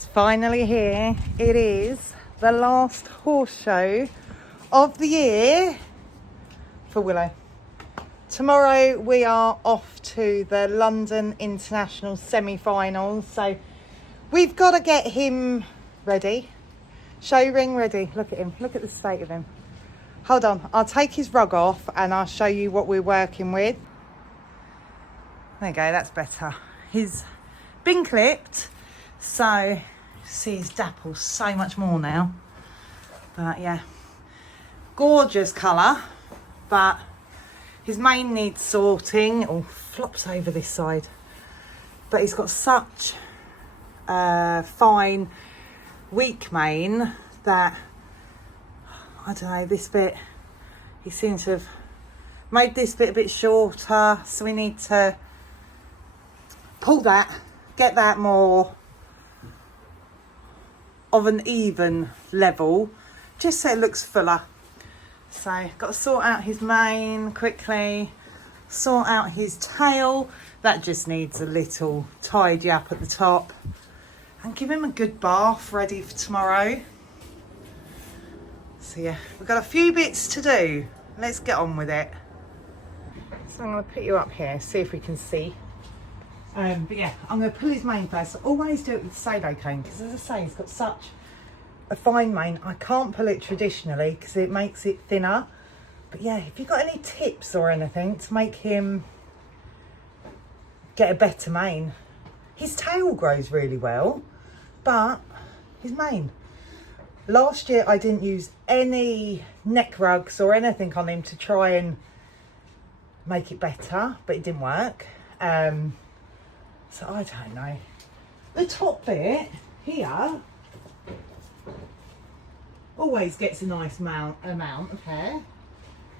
It's finally here. It is the last horse show of the year for Willow. Tomorrow we are off to the London International semi-finals, so we've got to get him ready. Show ring ready. Look at him. Look at the state of him. Hold on, I'll take his rug off and I'll show you what we're working with. There you go, that's better. He's been clipped, so you see his dapple so much more now. But yeah, gorgeous colour, but his mane needs sorting. Or flops over this side, but he's got such fine, weak mane that I don't know, this bit, he seems to have made this bit a bit shorter, so we need to pull that, get that more of an even level, just so it looks fuller. So got to sort out his mane quickly, sort out his tail, that just needs a little tidy up at the top, and give him a good bath ready for tomorrow. So yeah, we've got a few bits to do. Let's get on with it. So I'm going to put you up here, see if we can see. But yeah, I'm going to pull his mane first. Always do it with sado cane, because as I say, he's got such a fine mane. I can't pull it traditionally because it makes it thinner. But yeah, if you've got any tips or anything to make him get a better mane. His tail grows really well, but his mane. Last year I didn't use any neck rugs or anything on him to try and make it better, but it didn't work. So I don't know. The top bit here always gets a nice amount of hair.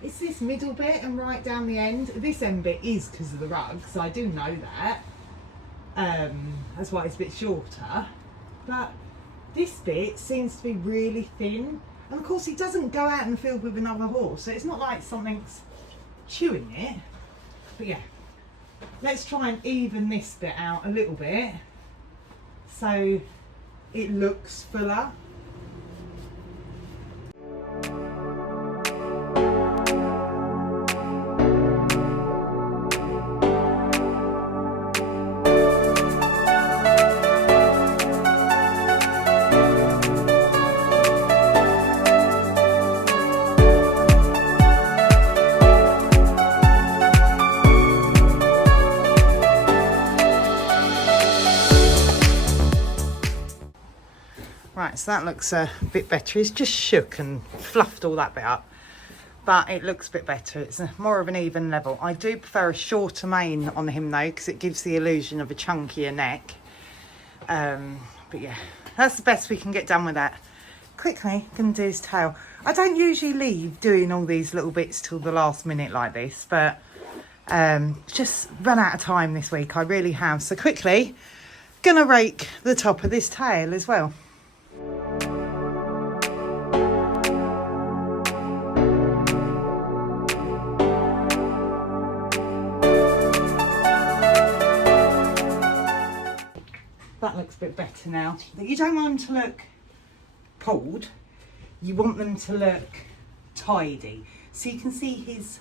It's this middle bit and right down the end. This end bit is because of the rug, so I do know that. That's why it's a bit shorter. But this bit seems to be really thin. And of course he doesn't go out in the field with another horse, so it's not like something's chewing it. But yeah, let's try and even this bit out a little bit so it looks fuller. Right, so that looks a bit better. He's just shook and fluffed all that bit up, but it looks a bit better. It's more of an even level. I do prefer a shorter mane on him though, because it gives the illusion of a chunkier neck. But yeah, that's the best we can get done with that. Quickly, gonna do his tail. I don't usually leave doing all these little bits till the last minute like this, but just run out of time this week. I really have. So quickly, gonna rake the top of this tail as well. That looks a bit better now. You don't want them to look pulled, you want them to look tidy. So you can see his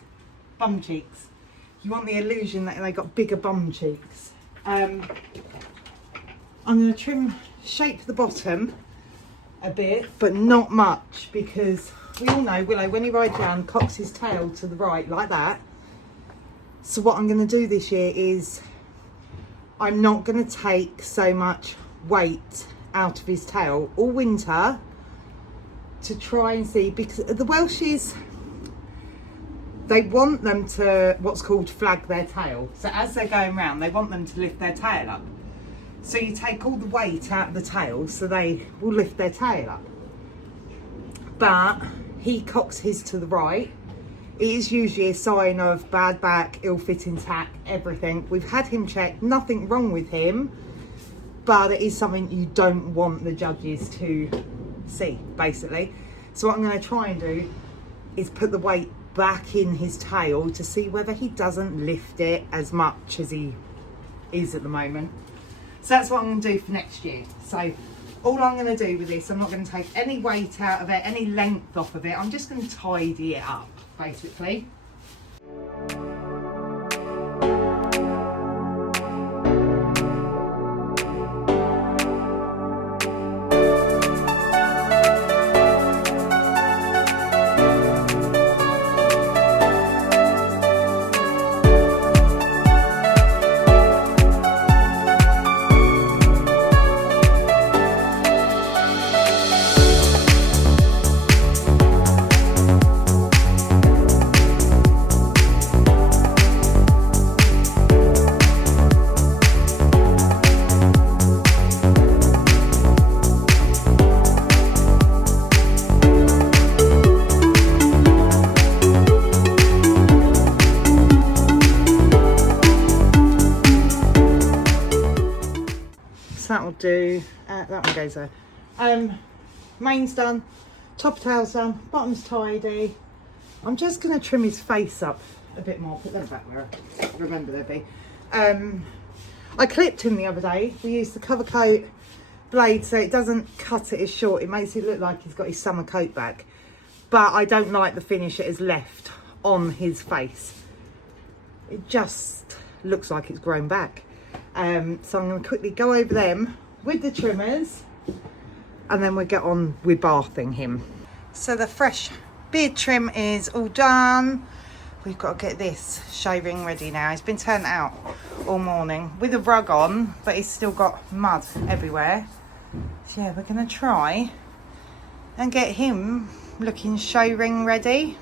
bum cheeks. You want the illusion that they got bigger bum cheeks. I'm going to trim, shape the bottom a bit, but not much, because we all know Willow, when he rides around, cocks his tail to the right like that. So what I'm going to do this year is I'm not going to take so much weight out of his tail all winter to try and see, because the Welshes, they want them to what's called flag their tail. So as they're going round, they want them to lift their tail up. So you take all the weight out of the tail so they will lift their tail up. But he cocks his to the right. It is usually a sign of bad back, ill-fitting tack, everything. We've had him checked, nothing wrong with him, but it is something you don't want the judges to see, basically. So what I'm going to try and do is put the weight back in his tail to see whether he doesn't lift it as much as he is at the moment. So that's what I'm going to do for next year. So all I'm going to do with this, I'm not going to take any weight out of it, any length off of it. I'm just going to tidy it up, basically. That'll do. That one goes there. Mane's done, top of tail's done, bottom's tidy. I'm just going to trim his face up a bit more, put them back where I remember they'd be. I clipped him the other day. We used the cover coat blade so it doesn't cut it as short. It makes it look like he's got his summer coat back, but I don't like the finish it has left on his face. It just looks like it's grown back. So I'm going to quickly go over them with the trimmers and then we'll get on with bathing him. So the fresh beard trim is all done. We've got to get this shaving ready now. He's been turned out all morning with a rug on, but he's still got mud everywhere. So yeah, we're going to try and get him looking show ring ready.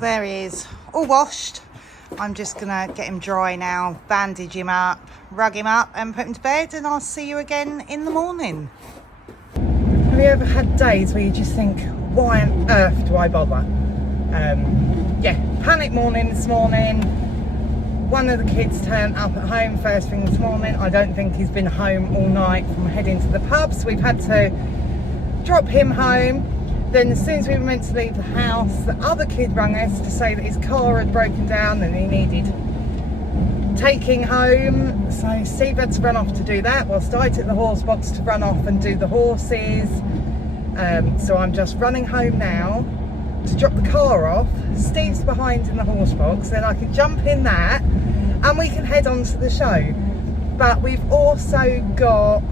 There he is, all washed. I'm just gonna get him dry now, bandage him up, rug him up and put him to bed, and I'll see you again in the morning. Have you ever had days where you just think, why on earth do I bother? Yeah, panic morning this morning. One of the kids turned up at home first thing this morning. I don't think he's been home all night from heading to the pub, so we've had to drop him home. Then as soon as we were meant to leave the house, the other kid rang us to say that his car had broken down and he needed taking home. So Steve had to run off to do that, whilst I took the horse box to run off and do the horses. So I'm just running home now to drop the car off. Steve's behind in the horse box, then I can jump in that and we can head on to the show. But we've also got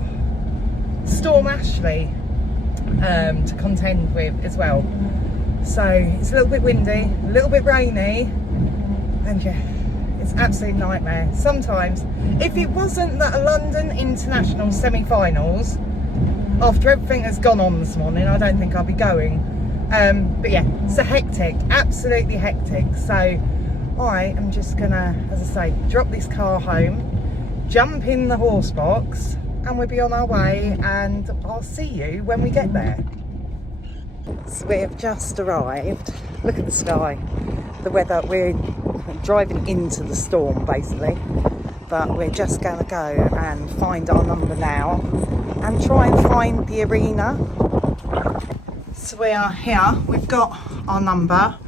Storm Ashley to contend with as well, so it's a little bit windy, a little bit rainy, and yeah, it's absolute nightmare sometimes. If it wasn't that a London International semi-finals, after everything that's gone on this morning, I don't think I'll be going, but yeah, it's a hectic, absolutely hectic. So I am just gonna, as I say, drop this car home, jump in the horse box, and we'll be on our way, and I'll see you when we get there. So we have just arrived. Look at the sky, the weather. We're driving into the storm basically, but we're just going to go and find our number now and try and find the arena. So we are here, we've got our number.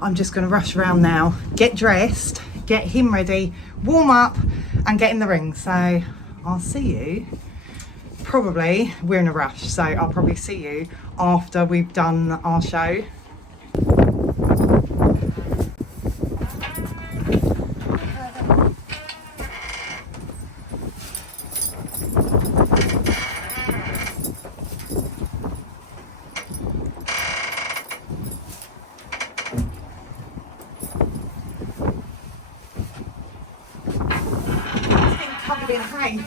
I'm just going to rush around now, get dressed, get him ready, warm up and get in the ring. So I'll see you, probably, we're in a rush, so I'll probably see you after we've done our show. a bit of hay.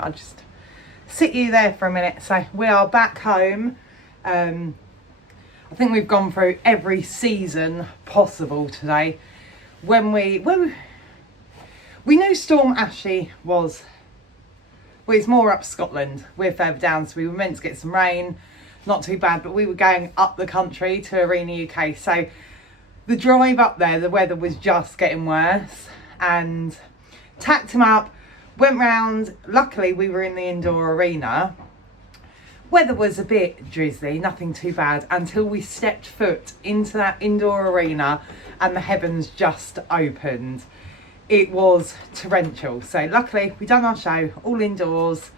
I'll just sit you there for a minute. So we are back home. I think we've gone through every season possible today. When we knew Storm Ashley was, well, it's more up Scotland. We're further down, so we were meant to get some rain. Not too bad, but we were going up the country to Arena UK. So the drive up there, the weather was just getting worse, and tacked him up, went round. Luckily we were in the indoor arena, weather was a bit drizzly, nothing too bad, until we stepped foot into that indoor arena and the heavens just opened. It was torrential. So luckily we done our show all indoors,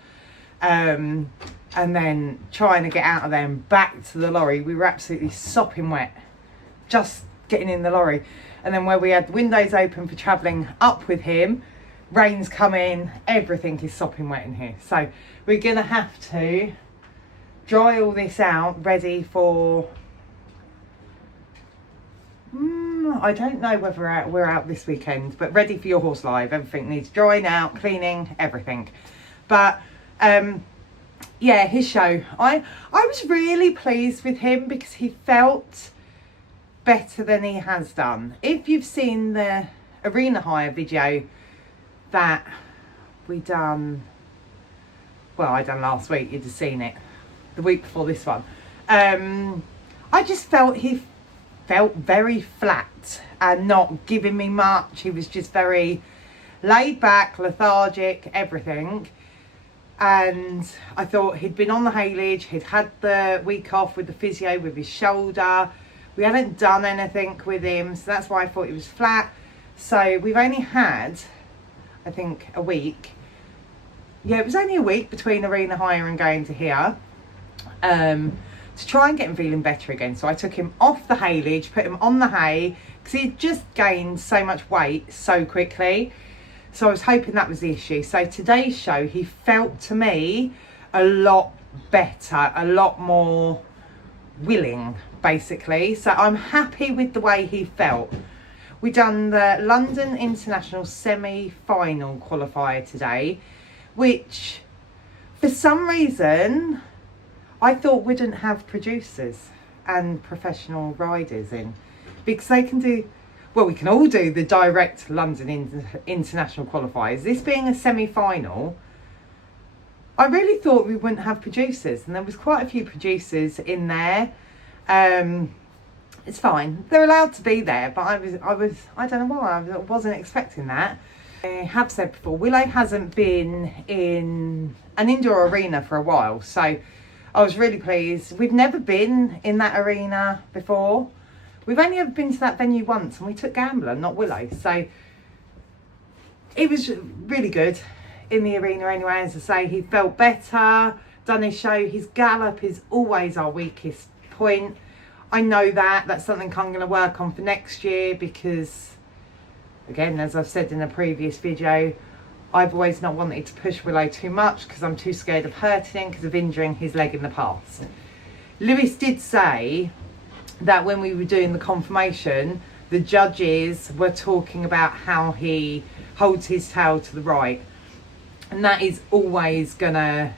and then trying to get out of there and back to the lorry, we were absolutely sopping wet just getting in the lorry. And then where we had the windows open for travelling up with him, rain's coming, everything is sopping wet in here. So we're gonna have to dry all this out, ready for I don't know whether we're out this weekend, but ready for your horse live. Everything needs drying out, cleaning, everything. But yeah, his show, I was really pleased with him because he felt better than he has done. If you've seen the arena hire video that we done, well, I done last week, you'd have seen it the week before this one, I just felt he felt very flat and not giving me much. He was just very laid back, lethargic, everything. And I thought he'd been on the haylage, he'd had the week off with the physio with his shoulder. We hadn't done anything with him, so that's why I thought he was flat. So we've only had, I think, a week. Yeah, it was only a week between arena hire and going to here, to try and get him feeling better again. So I took him off the haylage, put him on the hay, because he'd just gained so much weight so quickly. So I was hoping that was the issue. So today's show, he felt to me a lot better, a lot more willing, basically. So I'm happy with the way he felt. We done the London International semi-final qualifier today, which for some reason I thought wouldn't have producers and professional riders in, because they can do, well, we can all do the direct London International qualifiers. This being a semi-final, I really thought we wouldn't have producers, and there was quite a few producers in there. It's fine, they're allowed to be there, but I don't know why, I wasn't expecting that. I have said before, Willow hasn't been in an indoor arena for a while, so I was really pleased. We've never been in that arena before. We've only ever been to that venue once, and we took Gambler, not Willow. So it was really good in the arena anyway. As I say, he felt better, done his show. His gallop is always our weakest point. I know that. That's something I'm going to work on for next year because, again, as I've said in a previous video, I've always not wanted to push Willow too much because I'm too scared of hurting him because of injuring his leg in the past. Lewis did say that when we were doing the confirmation, the judges were talking about how he holds his tail to the right, and that is always gonna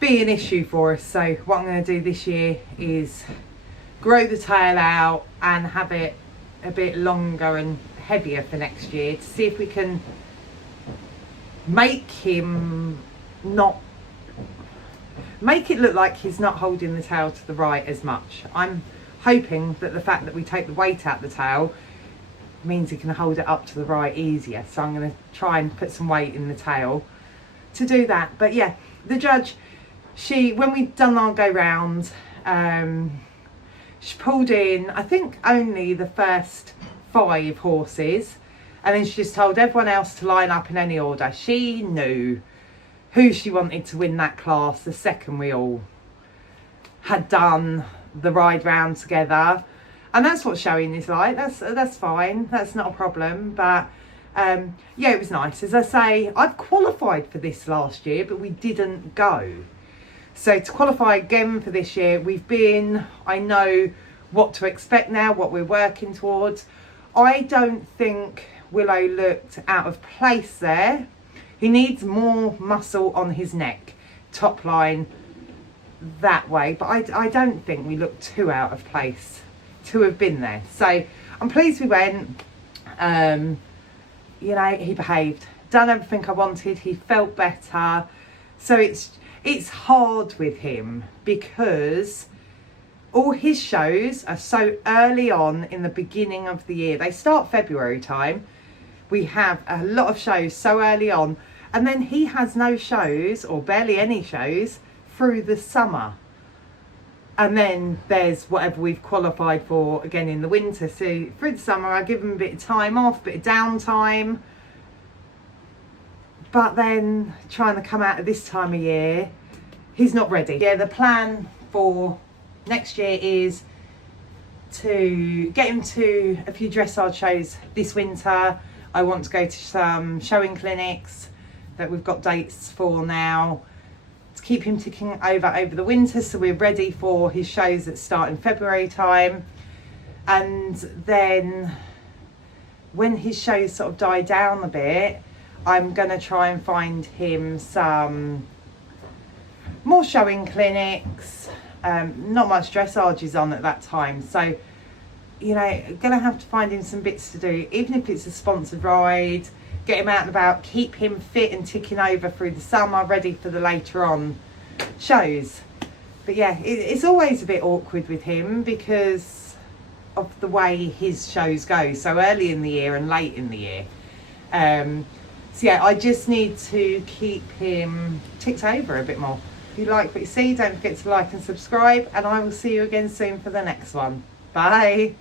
be an issue for us. So what I'm going to do this year is grow the tail out and have it a bit longer and heavier for next year to see if we can make him not make it look like he's not holding the tail to the right as much. I'm hoping that the fact that we take the weight out the tail means he can hold it up to the right easier. So I'm going to try and put some weight in the tail to do that. But yeah, the judge, when we'd done our go round, she pulled in, I think, only the first 5 horses, and then she just told everyone else to line up in any order. She knew who she wanted to win that class the second we all had done the ride round together, and that's what showing is like. That's fine, that's not a problem. But yeah, it was nice. As I say, I've qualified for this last year, but we didn't go. So to qualify again for this year, I know what to expect now, what we're working towards. I don't think Willow looked out of place there. He needs more muscle on his neck, top line that way, but I don't think we looked too out of place to have been there. So I'm pleased we went. You know, he behaved, done everything I wanted, he felt better. So it's hard with him because all his shows are so early on in the beginning of the year. They start February time. We have a lot of shows so early on, and then he has no shows or barely any shows through the summer. And then there's whatever we've qualified for again in the winter. So through the summer, I give him a bit of time off, bit of downtime. But then trying to come out at this time of year, he's not ready. Yeah, the plan for next year is to get him to a few dressage shows this winter. I want to go to some showing clinics that we've got dates for now, to keep him ticking over the winter, so we're ready for his shows that start in February time. And then when his shows sort of die down a bit, I'm going to try and find him some more showing clinics. Not much dressage is on at that time, so you know, going to have to find him some bits to do, even if it's a sponsored ride, get him out and about, keep him fit and ticking over through the summer, ready for the later on shows. But yeah, it's always a bit awkward with him because of the way his shows go, so early in the year and late in the year. So yeah, I just need to keep him ticked over a bit more. If you like what you see, don't forget to like and subscribe, and I will see you again soon for the next one. Bye.